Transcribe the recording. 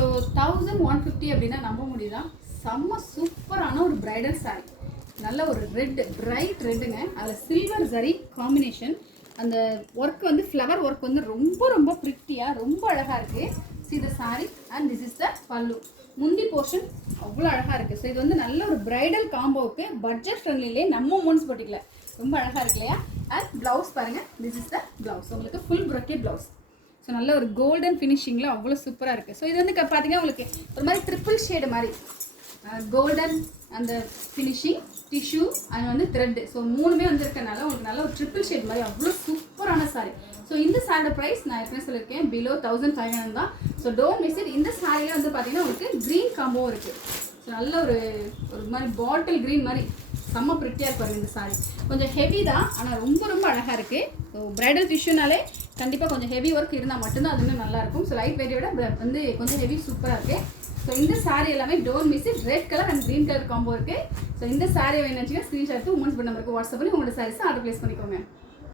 So 1150 அப்படின்னா நம்ப முடியுதா? செம்ம சூப்பரான ஒரு ப்ரைடல் சாரீ. நல்ல ஒரு ரெட், பிரைட் ரெட்டுங்க. அதில் சில்வர் ஜரி காம்பினேஷன். அந்த ஒர்க் வந்து ஃப்ளவர் ஒர்க் வந்து ரொம்ப ரொம்ப ப்ரிட்டியாக ரொம்ப அழகாக இருக்குது. See the sari and this is the pallu. முந்தி போர்ஷன் அவ்வளோ அழகாக இருக்குது. ஸோ இது வந்து நல்ல ஒரு ப்ரைடல் காம்போவுக்கு பட்ஜெட் ஃப்ரெண்ட்லிலே நம்ம மூன்ஸ் போட்டிக்கல ரொம்ப அழகாக இருக்கு இல்லையா? அண்ட் ப்ளவுஸ் பாருங்கள், திஸ் இஸ் த ப்ளவுஸ். உங்களுக்கு ஃபுல் ப்ரொக்கேட் ப்ளவுஸ். ஸோ நல்ல ஒரு கோல்டன் ஃபினிஷிங்கில் அவ்வளோ சூப்பராக இருக்குது. ஸோ இது வந்து பார்த்தீங்கன்னா உங்களுக்கு ஒரு மாதிரி ட்ரிப்பிள் ஷேடு மாதிரி கோல்டன் அந்த ஃபினிஷிங் டிஷ்யூ அது வந்து த்ரெட்டு. ஸோ மூணுமே வந்து இருக்கனால உங்களுக்கு நல்ல ஒரு ட்ரிப்பிள் ஷேட் மாதிரி அவ்வளோ சூப்பரான சாரீ. ஸோ இந்த சாரியோட ப்ரைஸ் நான் ஏற்கனவே சொல்லியிருக்கேன், பிலோ 1500 தான். So don't miss it. இந்த சாரியில் வந்து பார்த்தீங்கன்னா உங்களுக்கு க்ரீன் காம்போவும் இருக்குது. ஸோ நல்ல ஒரு மாதிரி பாட்டில் க்ரீன் மாதிரி செம்ம ப்ரிட்டியாக இருப்பாரு இந்த சாரீ. கொஞ்சம் ஹெவி தான், ஆனால் ரொம்ப ரொம்ப அழகாக இருக்குது. ஸோ ப்ரைடல் டிஷ்யூனாலே கண்டிப்பாக கொஞ்சம் ஹெவி ஒர்க் இருந்தால் மட்டும்தான் அது இன்னும் நல்லாயிருக்கும். ஸோ லைட் வெயிட்டை விட வந்து கொஞ்சம் ஹெவி சூப்பராக இருக்குது. ஸோ இந்த சாரீ எல்லாமே don't miss it. Red colour and green colour combo இருக்குது. ஸோ இந்த சாரீ வேணும்னு ஸ்க்ரீன்ஷாட் எடுத்து உமன்ஸ் நம்பருக்கு வாட்ஸ்அப் பண்ணி உங்களோட சாரீஸை ஆர்டர் ப்ளேஸ் பண்ணிக்கோங்க.